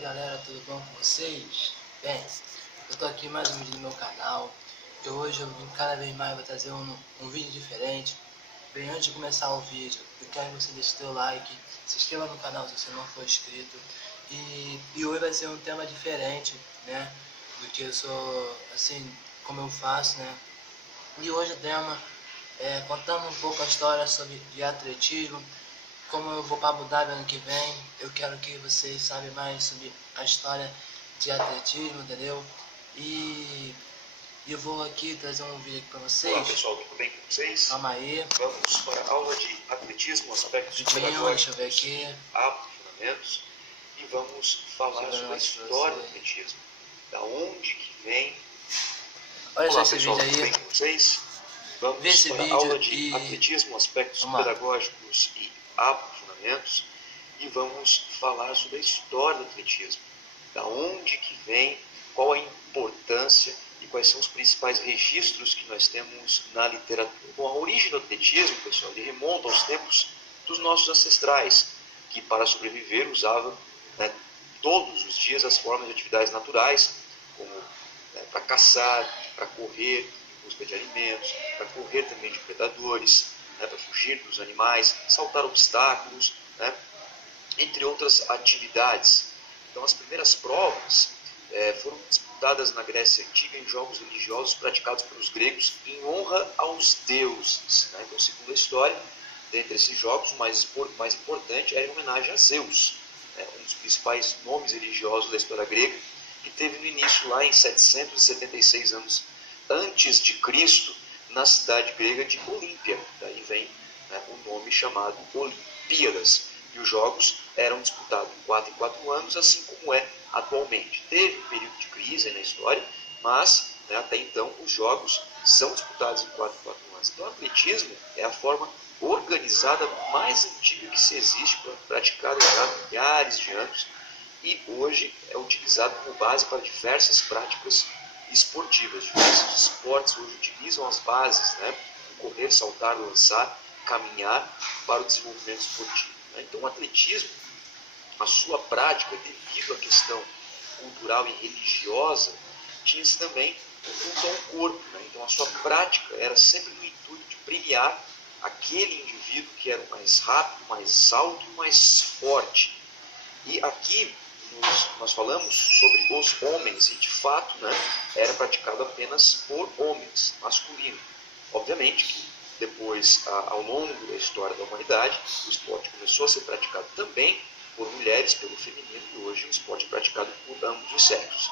galera, tudo bom com vocês? Bem, eu tô aqui mais um vídeo no meu canal. E hoje eu vim cada vez mais vou trazer um vídeo diferente. Bem, antes de começar o vídeo, eu quero que você deixe seu like, se inscreva no canal se você não for inscrito. E hoje vai ser um tema diferente, né? Do que eu sou, assim, como eu faço, né? E hoje o tema é contando um pouco a história de atletismo. Como eu vou para Abu Dhabi ano que vem, eu quero que vocês saibam mais sobre a história de atletismo, entendeu? E eu vou aqui trazer um vídeo aqui para vocês. Olá pessoal, tudo bem com vocês? Calma aí. Vamos para a aula de atletismo, aspectos Deixa eu ver aqui. aprofundamentos, e vamos falar sobre a história do atletismo, da onde que vem. Olha só esse pessoal, vídeo tudo aí. bem com vocês? Vamos Vê esse para vídeo a aula de e atletismo, aspectos pedagógicos e aprofundamentos, e vamos falar sobre a história do atletismo, da onde que vem, qual a importância e quais são os principais registros que nós temos na literatura. Bom, a origem do atletismo, pessoal, ele remonta aos tempos dos nossos ancestrais, que para sobreviver usavam, né, todos os dias as formas de atividades naturais, como, né, para caçar, para correr em busca de alimentos, para correr também de predadores, né, para fugir dos animais, saltar obstáculos, né, entre outras atividades. Então as primeiras provas foram disputadas na Grécia Antiga em jogos religiosos praticados pelos gregos em honra aos deuses, né? Então, segundo a história, dentre esses jogos, o mais importante era em homenagem a Zeus, né? Um dos principais nomes religiosos da história grega, que teve no início lá em 776 anos antes de Cristo, na cidade grega de Olímpia. Daí vem, né, o nome chamado Olimpíadas. E os jogos eram disputados em 4 em 4 anos, assim como é atualmente. Teve um período de crise na história, mas, né, até então os jogos são disputados em 4 em 4 anos. Então o atletismo é a forma organizada mais antiga que se existe, praticada há milhares de anos, e hoje é utilizado como base para diversas práticas esportivas. Diversos esportes hoje utilizam as bases, né, correr, saltar, lançar, caminhar, para o desenvolvimento esportivo. Então o atletismo, a sua prática, devido à questão cultural e religiosa, tinha-se também junto ao corpo, né? Então a sua prática era sempre no intuito de premiar aquele indivíduo que era o mais rápido, mais alto e mais forte. E aqui nós falamos sobre os homens, e de fato, né, era praticado apenas por homens, masculino. Obviamente que depois, ao longo da história da humanidade, o esporte começou a ser praticado também por mulheres, pelo feminino, e hoje o esporte é praticado por ambos os sexos.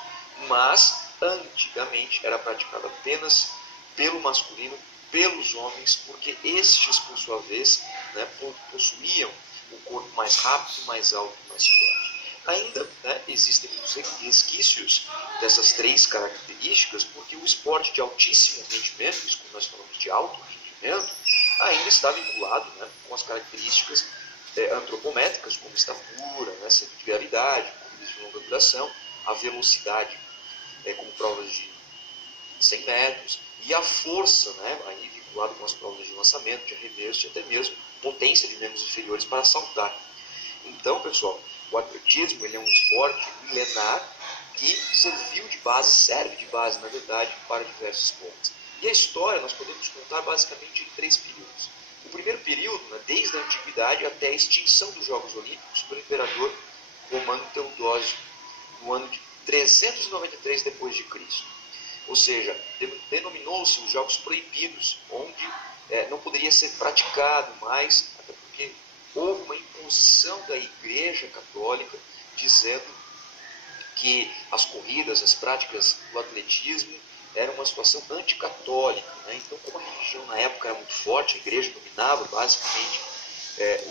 Mas, antigamente, era praticado apenas pelo masculino, pelos homens, porque estes, por sua vez, né, possuíam o corpo mais rápido, mais alto e mais forte. Ainda, né, existem muitos resquícios dessas três características, porque o esporte de altíssimo rendimento, isso quando nós falamos de alto rendimento, ainda está vinculado, né, com as características antropométricas, como estatura, né, centro de gravidade, corridas de longa duração, a velocidade, como provas de 100 metros, e a força, né, aí vinculado com as provas de lançamento, de arremesso, e até mesmo potência de membros inferiores para saltar. Então, pessoal, o atletismo ele é um esporte milenar que serve de base, na verdade, para diversos esportes. E a história nós podemos contar basicamente em 3 períodos. O primeiro período, né, desde a antiguidade até a extinção dos Jogos Olímpicos pelo imperador Romano Teodósio, no ano de 393 d.C. Ou seja, denominou-se os Jogos Proibidos, onde não poderia ser praticado mais, até porque houve uma imposição da Igreja Católica dizendo que as corridas, as práticas do atletismo eram uma situação anticatólica, né? Então, como a religião na época era muito forte, a Igreja dominava basicamente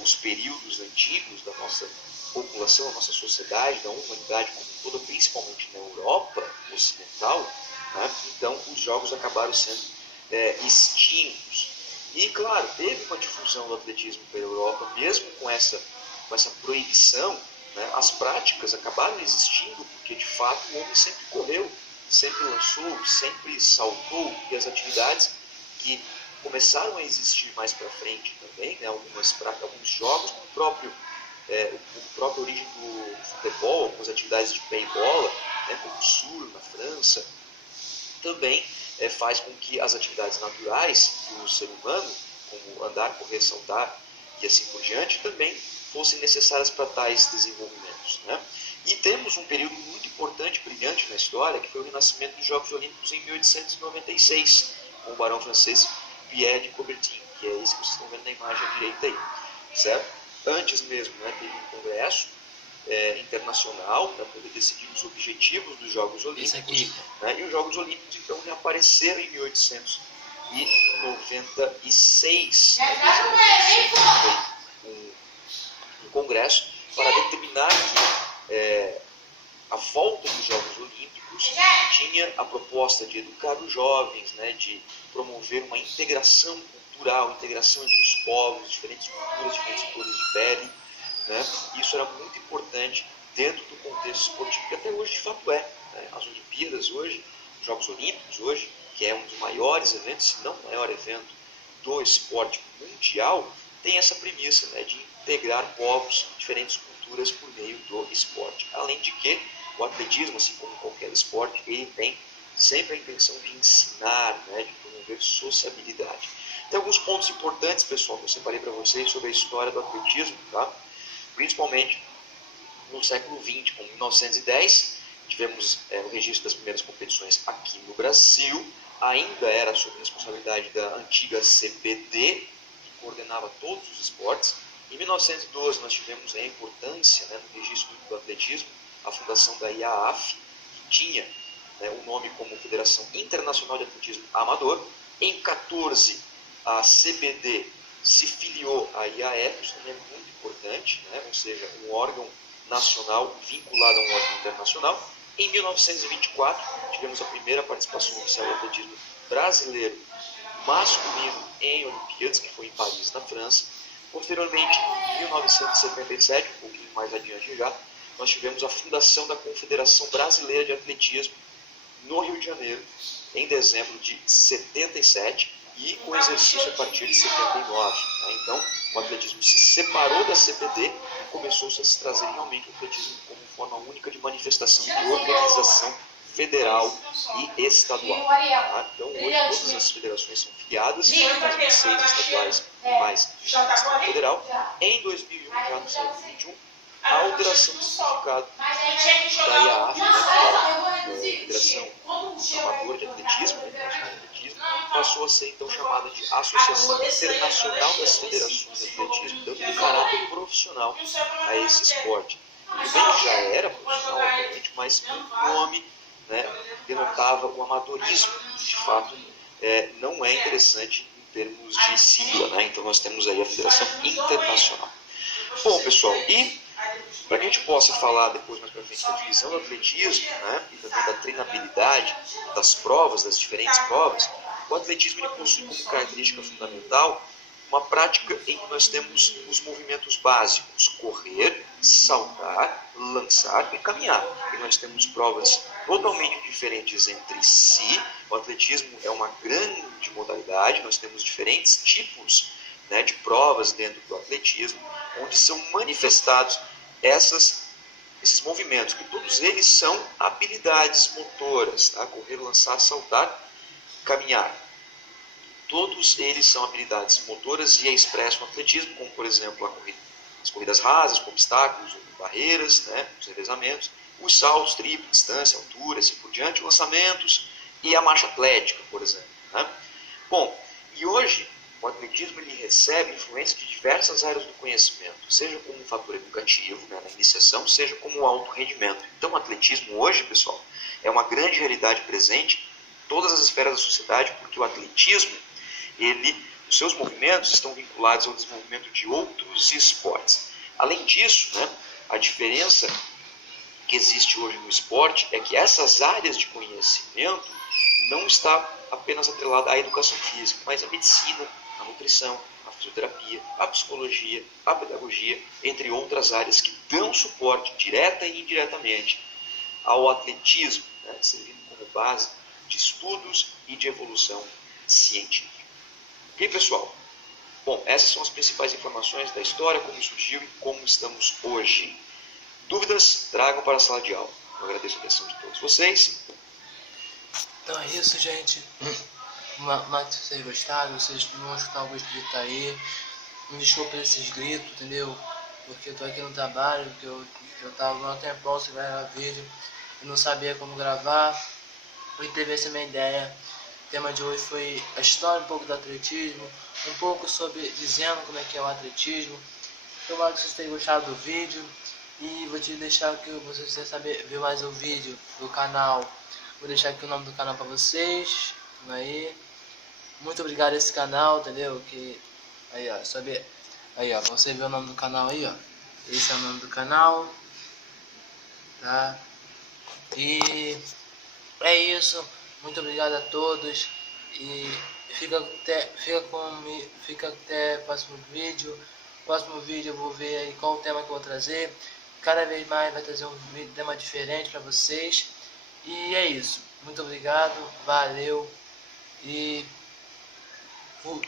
os períodos antigos da nossa população, da nossa sociedade, da humanidade como toda, principalmente na Europa ocidental, né? Então os jogos acabaram sendo extintos. E, claro, teve uma difusão do atletismo pela Europa, mesmo com essa proibição, né, as práticas acabaram existindo, porque, de fato, o homem sempre correu, sempre lançou, sempre saltou, e as atividades que começaram a existir mais para frente também, né, alguns jogos, como o próprio a própria origem do futebol, algumas atividades de pé e bola, né, como o surf na França, também faz com que as atividades naturais do ser humano, como andar, correr, saltar e assim por diante, também fossem necessárias para tais desenvolvimentos, né? E temos um período muito importante, brilhante na história, que foi o renascimento dos Jogos Olímpicos em 1896, com o barão francês Pierre de Coubertin, que é esse que vocês estão vendo na imagem à direita aí, certo? Antes mesmo, né, teve um congresso internacional para poder decidir os objetivos dos Jogos Olímpicos, né, e os Jogos Olímpicos então reapareceram em 1896, um congresso para determinar que a volta dos Jogos Olímpicos tinha a proposta de educar os jovens, né, de promover uma integração cultural, integração entre os povos, diferentes culturas, diferentes cores de pele, né? Isso era muito importante dentro do contexto esportivo, que até hoje de fato é, né? As Olimpíadas hoje, os Jogos Olímpicos hoje, que é um dos maiores eventos, se não o maior evento do esporte mundial, tem essa premissa, né, de integrar povos, diferentes culturas por meio do esporte. Além de que o atletismo, assim como qualquer esporte, ele tem sempre a intenção de ensinar, né, de promover sociabilidade. Tem alguns pontos importantes, pessoal, que eu separei para vocês sobre a história do atletismo, tá? Principalmente no século XX, com 1910, tivemos o registro das primeiras competições aqui no Brasil, ainda era sob responsabilidade da antiga CBD, que coordenava todos os esportes. Em 1912, nós tivemos a importância, né, no registro do atletismo, a fundação da IAAF, que tinha, né, o nome como Federação Internacional de Atletismo Amador. Em 14, a CBD se filiou à IAF, isso também é muito importante, né, ou seja, um órgão nacional vinculado a um órgão internacional. Em 1924, tivemos a primeira participação oficial do atletismo brasileiro masculino em Olimpíadas, que foi em Paris, na França. Posteriormente, em 1977, um pouquinho mais adiante já, nós tivemos a fundação da Confederação Brasileira de Atletismo no Rio de Janeiro, em dezembro de 77, e com exercício a partir de 79. Tá? Então, o atletismo se separou da CBD e começou-se a se trazer realmente o atletismo como forma única de manifestação de organização federal e estadual. Tá? Então, hoje todas as federações são filiadas, 26 estaduais e mais do Estado Federal. Em 2001, já no século XXI, a alteração do significado da IAAF, né, Federação Amadora de Atletismo, passou a ser então chamada de Associação Internacional das Federações de Atletismo, dando um caráter profissional a esse esporte. Ele bem já era profissional, obviamente, mas o nome, né, denotava o amadorismo. De fato, não é interessante em termos de sigla, né? Então nós temos aí a Federação Internacional. Bom, pessoal, e para que a gente possa falar depois mais para frente da divisão do atletismo, né, e também da treinabilidade das provas, das diferentes provas, o atletismo ele possui como característica fundamental uma prática em que nós temos os movimentos básicos: correr, saltar, lançar e caminhar. E nós temos provas totalmente diferentes entre si. O atletismo é uma grande modalidade, nós temos diferentes tipos, né, de provas dentro do atletismo, onde são manifestados esses movimentos, que todos eles são habilidades motoras, tá? Correr, lançar, saltar, caminhar. Todos eles são habilidades motoras e é expresso no atletismo, como por exemplo as corridas rasas, com obstáculos, barreiras, né, os revezamentos, os saltos, triplo, distância, altura, assim por diante, lançamentos e a marcha atlética, por exemplo. Né? Bom, e hoje o atletismo ele recebe influência de diversas áreas do conhecimento, seja como um fator educativo, né, na iniciação, seja como alto rendimento. Então o atletismo hoje, pessoal, é uma grande realidade presente em todas as esferas da sociedade, porque o atletismo, os seus movimentos estão vinculados ao desenvolvimento de outros esportes. Além disso, né, a diferença que existe hoje no esporte é que essas áreas de conhecimento não está apenas atrelada à educação física, mas à medicina, à nutrição, à fisioterapia, à psicologia, à pedagogia, entre outras áreas que dão suporte direta e indiretamente ao atletismo, né, servindo como base de estudos e de evolução científica. Ok, pessoal? Bom, essas são as principais informações da história, como surgiu e como estamos hoje. Dúvidas? Tragam para a sala de aula. Eu agradeço a atenção de todos vocês. Então é isso, gente. Mas se vocês gostaram, vocês não vão escutar alguns gritos aí. Me desculpa por esses gritos, entendeu? Porque eu tô aqui no trabalho, porque eu tava um tempão sem gravar vídeo. Eu não sabia como gravar. E teve essa minha ideia. O tema de hoje foi a história um pouco do atletismo, um pouco sobre dizendo como é que é o atletismo. Tomara que vocês tenham gostado do vídeo e vou te deixar aqui, vocês saber ver mais um vídeo do canal. Vou deixar aqui o nome do canal para vocês. Aí, muito obrigado a esse canal, entendeu? Que aí ó, saber aí ó, pra você ver o nome do canal aí ó. Esse é o nome do canal, tá? E é isso. Muito obrigado a todos e fica até o próximo vídeo. No próximo vídeo eu vou ver aí qual o tema que eu vou trazer. Cada vez mais vai trazer um tema diferente para vocês. E é isso. Muito obrigado, valeu e fui.